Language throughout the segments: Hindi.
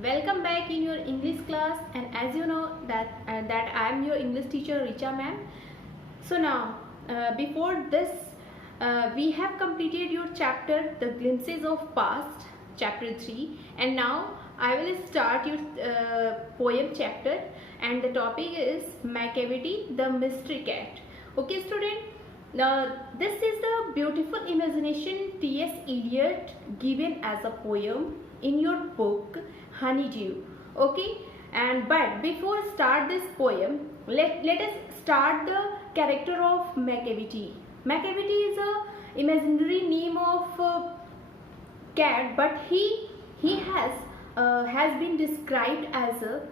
Welcome back in your English class, and as you know that I am your English teacher Richa ma'am. So now before this we have completed your chapter The Glimpses of Past, chapter 3, and now I will start your poem chapter, and the topic is Macavity the Mystery Cat. Okay student, now this is the beautiful imagination T.S. Eliot given as a poem in your book Honeydew. Okay, and but before start this poem, let us start the character of Macavity. Macavity is a imaginary name of cat, but he has been described as a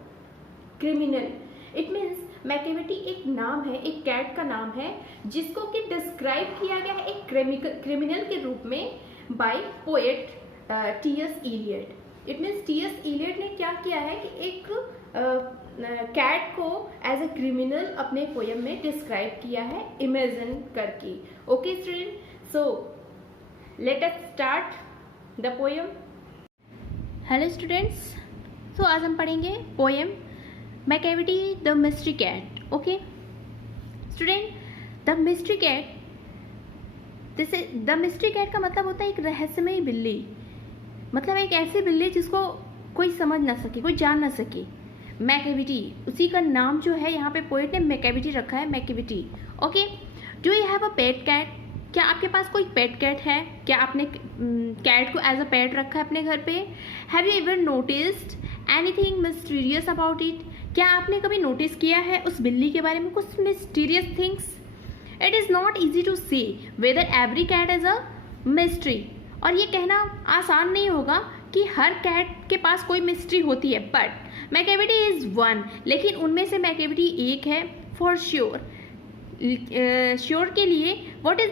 criminal. It means Macavity एक नाम है, एक कैट का नाम है जिसको कि डिस्क्राइब किया गया है एक क्रिमिनल के रूप में by poet T S. Eliot. It means T S. Eliot ने क्या किया है कि एक कैट को एज ए क्रिमिनल अपने पोएम में डिस्क्राइब किया है इमेजिन करके. Okay student, so let us start the poem. Hello students, so आज हम पढ़ेंगे poem Macavity the Mystery Cat. Okay student, the mystery cat, जैसे द मिस्ट्री कैट का मतलब होता है एक रहस्यमयी बिल्ली, मतलब एक ऐसी बिल्ली जिसको कोई समझ ना सके, कोई जान ना सके. मैकेविटी, उसी का नाम जो है यहाँ पे पोएट ने मैकेविटी रखा है, Macavity. Okay, do you have a pet cat? क्या आपके पास कोई पेट कैट है? क्या आपने कैट को एज अ पेट रखा है अपने घर पे? Have you ever noticed anything mysterious about it? क्या आपने कभी नोटिस किया है उस बिल्ली के बारे में कुछ mysterious things? It is not easy to say whether every cat is a mystery. और ये कहना आसान नहीं होगा कि हर कैट के पास कोई मिस्ट्री होती है, बट मैकेविटी इज़ वन. लेकिन उनमें से मैकेविटी एक है फॉर श्योर. श्योर के लिए what is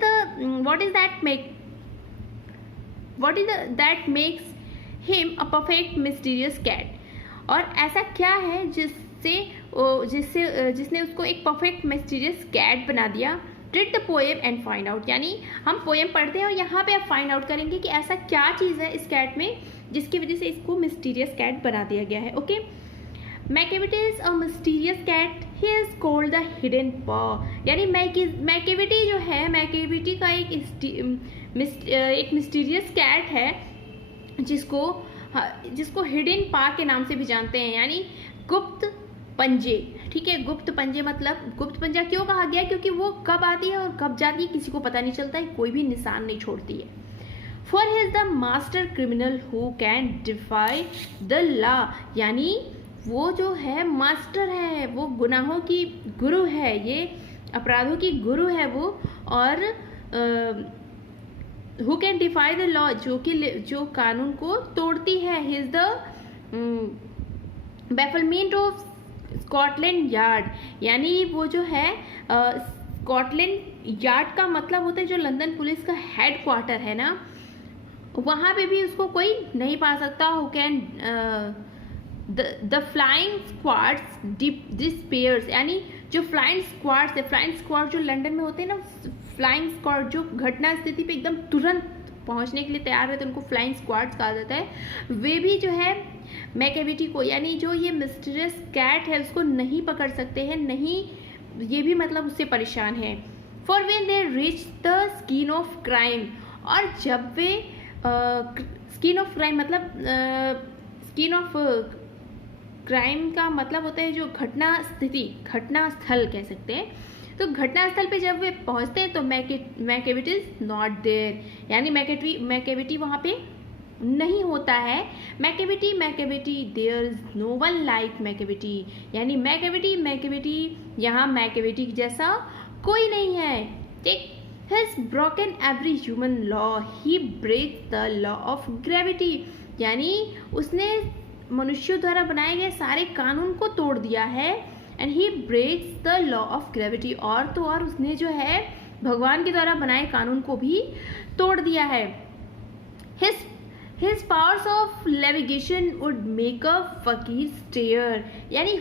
that makes him a perfect mysterious cat. और ऐसा क्या है जिसने उसको एक परफेक्ट मिस्टीरियस कैट बना दिया? Read the poem and find out. यानी हम पोएम पढ़ते हैं और यहाँ पे आप फाइंड आउट करेंगे कि ऐसा क्या चीज़ है इस कैट में जिसकी वजह से इसको मिस्टीरियस कैट बना दिया गया है. Okay, Macavity is a mysterious cat, he is called the hidden paw. यानी मैकेविटी जो है, मैकेविटी का एक मिस्टीरियस कैट है जिसको हिडन पा के नाम से भी जानते हैं, यानी गुप्त पंजे. ठीक है, गुप्त पंजे मतलब गुप्त पंजा क्यों कहा गया? क्योंकि वो कब आती है और कब जाती है किसी को पता नहीं चलता है, कोई भी निशान नहीं छोड़ती है. For he is the master criminal who can defy the law. यानी वो जो है मास्टर है, वो गुनाहों की गुरु है, ये अपराधों की गुरु है वो. और who can defy the law, जो कानून को तोड़ती है. He is the bafflement of Scotland Yard. यानी वो जो है स्कॉटलैंड यार्ड का मतलब होता है जो लंदन पुलिस का हेड क्वार्टर है ना, वहाँ पे भी उसको कोई नहीं पा सकता. Who can the flying squads despairs. यानी जो फ्लाइंग स्क्वाड्स है, फ्लाइंग स्क्वाड जो लंदन में होते हैं ना, फ्लाइंग स्क्वाड जो घटना स्थिति पे एकदम तुरंत पहुंचने के लिए तैयार रहते हैं, उनको फ्लाइंग स्क्वाड्स कहा जाता है. वे भी जो है मैकेविटी को, यानी जो ये मिस्टीरियस कैट है, उसको नहीं पकड़ सकते हैं, नहीं, ये भी मतलब उससे परेशान है. For when they reach the skin of crime. और जब वे स्कीन ऑफ क्राइम मतलब स्कीन ऑफ क्राइम का मतलब होता है जो घटना स्थल कह सकते हैं. तो घटना स्थल पे जब वे पहुंचते हैं तो मैकेविटी इज नॉट देयर. यानी मैकेविटी वहाँ पे नहीं होता है. Macavity there is no one like Macavity. यानी मैकेविटी यहाँ मैकेविटी जैसा कोई नहीं है. ठीक, has broken every human law, he breaks the law of gravity. यानी उसने मनुष्यों द्वारा बनाए गए सारे कानून को तोड़ दिया है. And he breaks the law of gravity. और तो और उसने जो है भगवान के द्वारा बनाए कानून को भी तोड़ दिया है. His powers of levitation would make a फकीर stare. यानी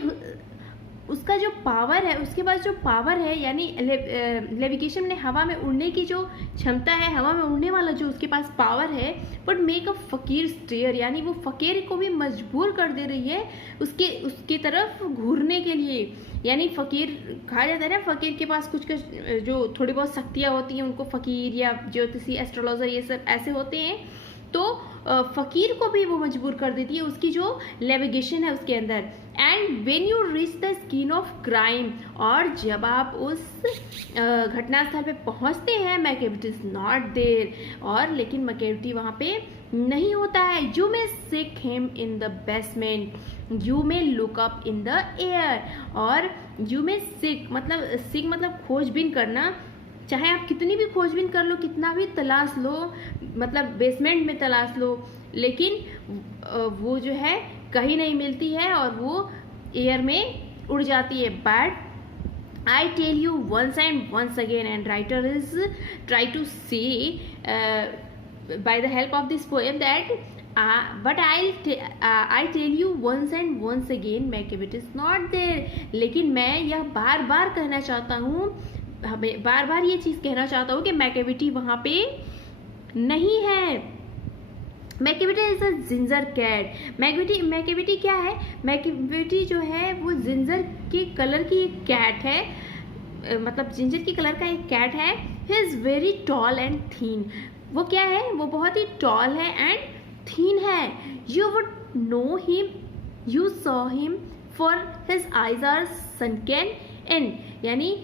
उसका जो पावर है, उसके पास जो पावर है, यानी लेविगेशन ने हवा में उड़ने की जो क्षमता है, हवा में उड़ने वाला जो उसके पास पावर है, बट मेक अ फकीर स्टेयर, यानी वो फकीर को भी मजबूर कर दे रही है उसके तरफ घूरने के लिए। यानी फकीर कहा जाता है ना, फकीर के पास कुछ जो थोड़ी बहुत शक्तियाँ होती हैं, उनको फकीर या ज्योतिषी, एस्ट्रोलॉजर, ये सब ऐसे होते हैं, तो फकीर को भी वो मजबूर कर देती है उसकी जो लेविगेशन है उसके अंदर। And when you reach the skin of crime, और जब आप उस घटनास्थल पे पहुंचते हैं, मैकेविटी इज नॉट देयर, और लेकिन मैकेविटी वहाँ पे नहीं होता है। You may seek him in the basement, you may look up in the air, और यू मे सीक मतलब खोजबीन करना, चाहे आप कितनी भी खोजबीन कर लो, कितना भी तलाश लो, मतलब बेसमेंट में तलाश लो, लेकिन वो जो है कहीं नहीं मिलती है और वो एयर में उड़ जाती है। But I tell you once and once again, and writer is try to say by the help of this poem that but I tell you once and once again Macavity is not there, लेकिन मैं यह बार बार कहना चाहता हूँ, बार बार ये चीज़ कहना चाहता हूँ कि मैकेविटी वहाँ पे नहीं है। Macavity is a ginger cat. Macavity क्या है? मैकेविटी जो है वो जिंजर के कलर की एक कैट है, मतलब जिंजर की कलर का एक कैट है। He is very tall and थीन। वो क्या है? वो बहुत ही टॉल है एंड थीन है। You would know him, you saw him, for his eyes are sunken in, यानी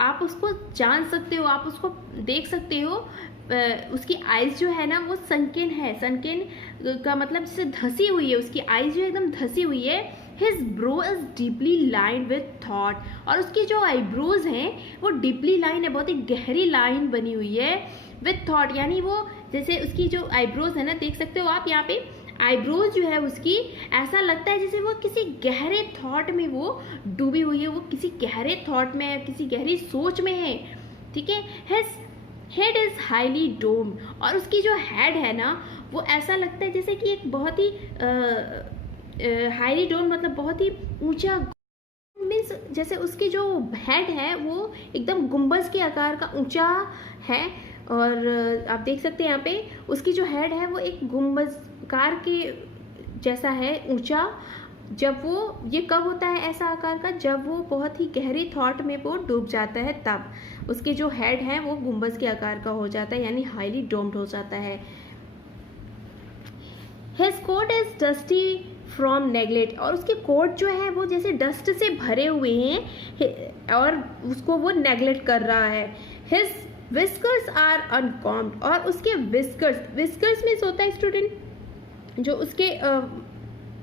आप उसको जान सकते हो, आप उसको देख सकते हो, उसकी आइज जो है ना वो सनकेन है। सनकेन का मतलब जैसे धसी हुई है, उसकी आइज जो एकदम धसी हुई है। His bro is deeply lined with thought, और उसकी जो आईब्रोज हैं वो डीपली लाइन है, बहुत ही गहरी लाइन बनी हुई है विथ थॉट, यानी वो जैसे उसकी जो आईब्रोज है ना, देख सकते हो आप यहाँ पे आईब्रोज जो है उसकी, ऐसा लगता है जैसे वो किसी गहरे थॉट में वो डूबी हुई है, वो किसी गहरे थॉट में है, किसी गहरी सोच में है। ठीक है। His head is highly doomed, और उसकी जो हेड है ना वो ऐसा लगता है जैसे कि एक बहुत ही हाईली डोम्ड, मतलब बहुत ही ऊंचा, मीन्स जैसे उसकी जो हेड है वो एकदम गुंबज के आकार का ऊंचा है। और आप देख सकते हैं यहाँ पे उसकी जो हेड है वो एक गुंबजकार के जैसा है, ऊंचा। जब वो ये कब होता है ऐसा आकार का? जब वो बहुत ही गहरी थॉट में वो डूब जाता है, तब उसके जो हेड है वो गुंबज के आकार का हो जाता है, यानी हाईली डोम्ड हो जाता है। His coat is dusty from neglect, और उसके कोट जो है वो जैसे डस्ट से भरे हुए हैं और उसको वो नेगलेक्ट कर रहा है। हिज विस्कर्स आर अनकॉम्ड, और उसके विस्कर्स मीन्स होता है स्टूडेंट जो उसके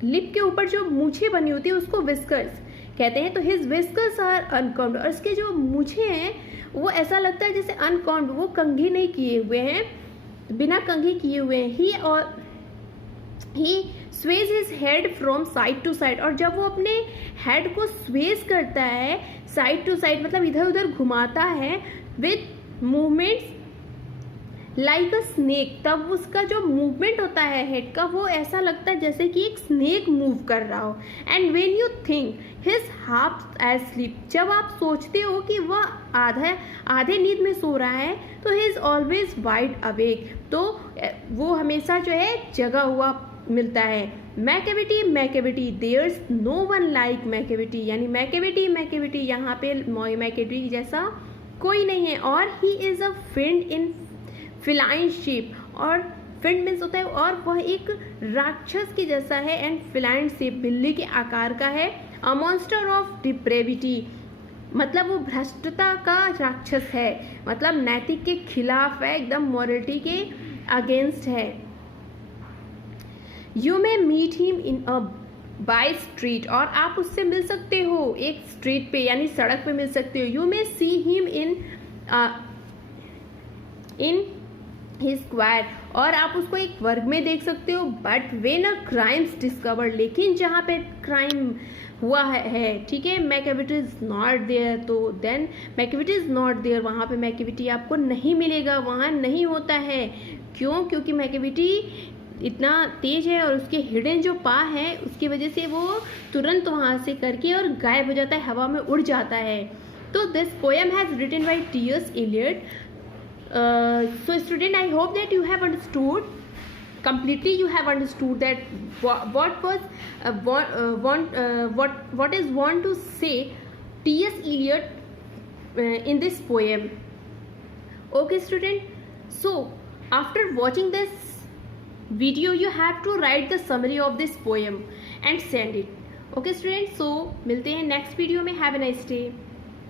लिप के ऊपर जो मूछें बनी होती है उसको विस्कर्स कहते हैं। तो हिज विस्कर्स आर अनकॉम्ड, और इसके जो मूछें हैं वो ऐसा लगता है जैसे अनकॉम्ड, वो कंघी नहीं किए हुए हैं, बिना कंघी किए हुए हैं। He sways his head from side to side, और जब वो अपने हेड को स्वेज करता है साइड टू साइड, मतलब इधर उधर घुमाता है with movements like a snake, तब उसका जो मूवमेंट होता है हेड का वो ऐसा लगता है जैसे कि एक स्नेक मूव कर रहा हो। And when you think his half asleep, जब आप सोचते हो कि वह आधे नींद में सो रहा है, तो he is always wide awake, तो वो हमेशा जो है जगा हुआ मिलता है। Macavity there's no one like Macavity, यानी मैकेविटी यहाँ पे मैकेविटी जैसा कोई नहीं है। और he is a fiend in feline shape, और फिंड मीन्स होता है, और वह एक राक्षस के जैसा है। एंड फिलाइन शेप बिल्ली के आकार का है। अ मॉन्स्टर ऑफ डिप्रेविटी, मतलब वो भ्रष्टता का राक्षस है, मतलब नैतिक के खिलाफ है, एकदम मॉरलिटी के अगेंस्ट है। You may meet him in a by street, और आप उससे मिल सकते हो एक स्ट्रीट पे, यानी सड़क पे मिल सकते हो। You may see him in his square, और आप उसको एक वर्ग में देख सकते हो। But when a crime's discovered, लेकिन जहाँ पे क्राइम हुआ है, ठीक है, मैकेविटी इज नॉट देयर, तो then Macavity is not there, वहाँ पे मैकेविटी आपको नहीं मिलेगा, वहाँ नहीं होता है। क्यों? क्योंकि मैकेविटी इतना तेज है और उसके हिडन जो पा है उसकी वजह से वो तुरंत वहाँ से करके और गायब हो जाता है, हवा में उड़ जाता है। तो this poem has written by T S. Eliot. So student, I hope that you have understood completely. You have understood that what was what is want to say T.S. Eliot in this poem. Okay student, so after watching this video you have to write the summary of this poem and send it. Okay student, so मिलते हैं next video में. Have a nice day.